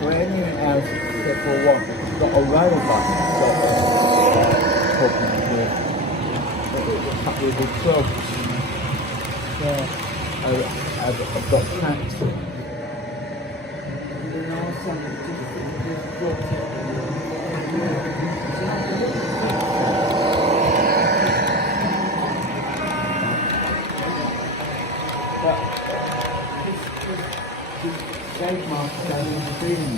for anything else except for one. It's got a rail bus. With the clubs. Yeah, I've got tracks. Gauge marks down in the green.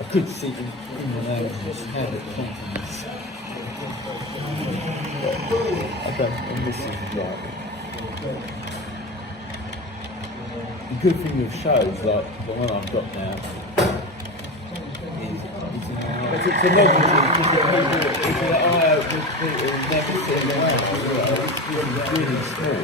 I could see them in the nose and his head at confidence. And this is right. The good thing with shows like the one I've got now is it's a novelty because it's an eye out with people who never see it around. It's really small.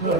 So,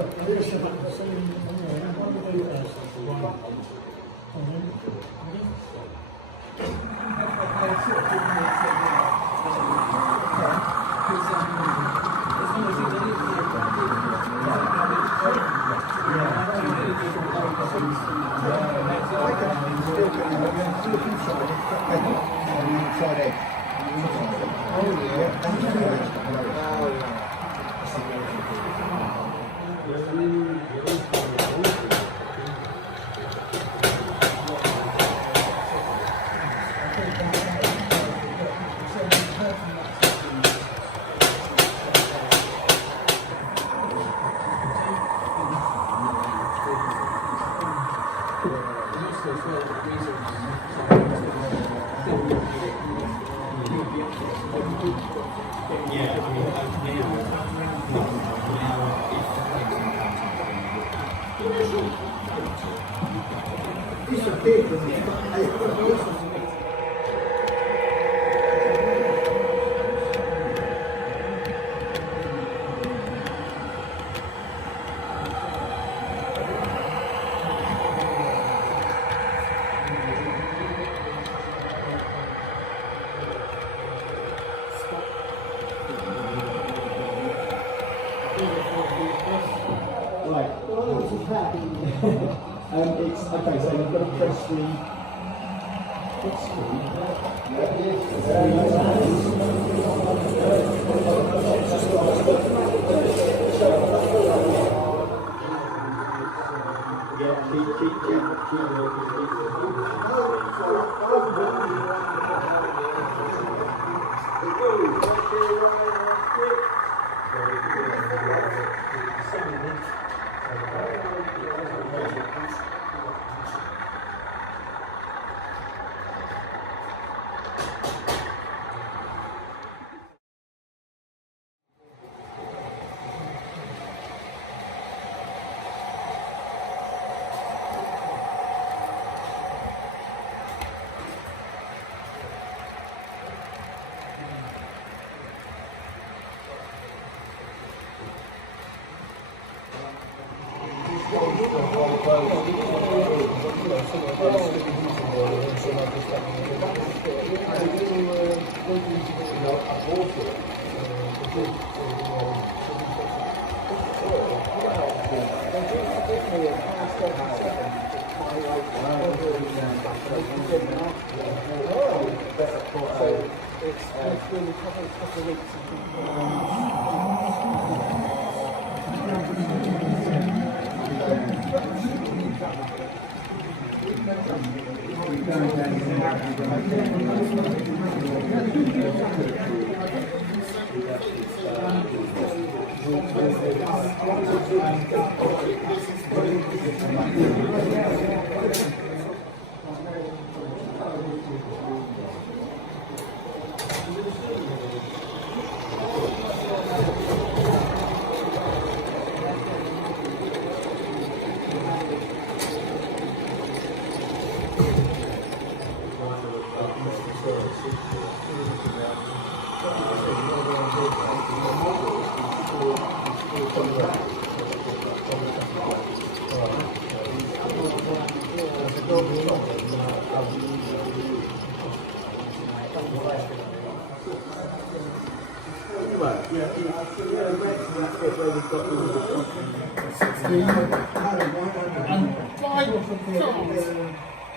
it's okay, so you've got to press the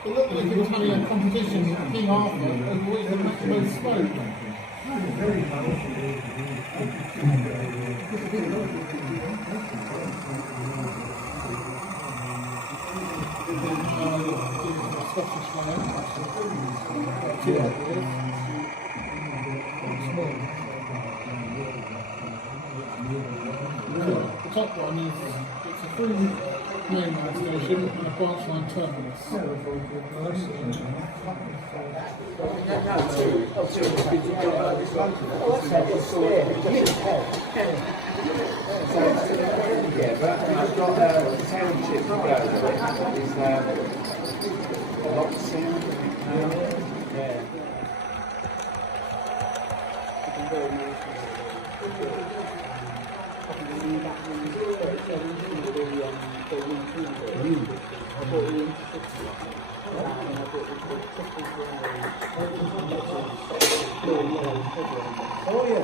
It looked like it was having a competition with King Arthur over which the maximum smoke. Scottish the top one is it's a full mainline station and a branch line terminus. Yeah, but I've got a township Loftus Road. Yeah. Oh yeah.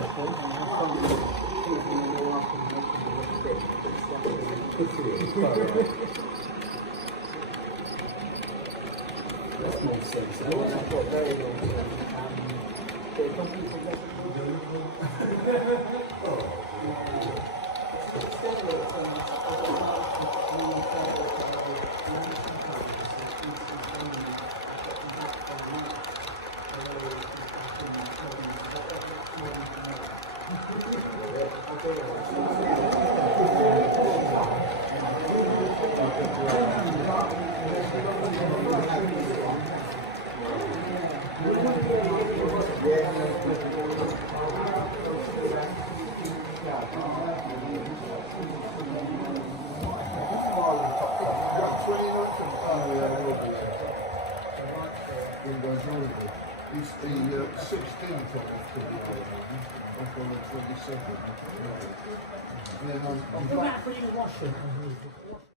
That's more sense. I've got very It's the 16th of October, back on the 27th. And then I'm back.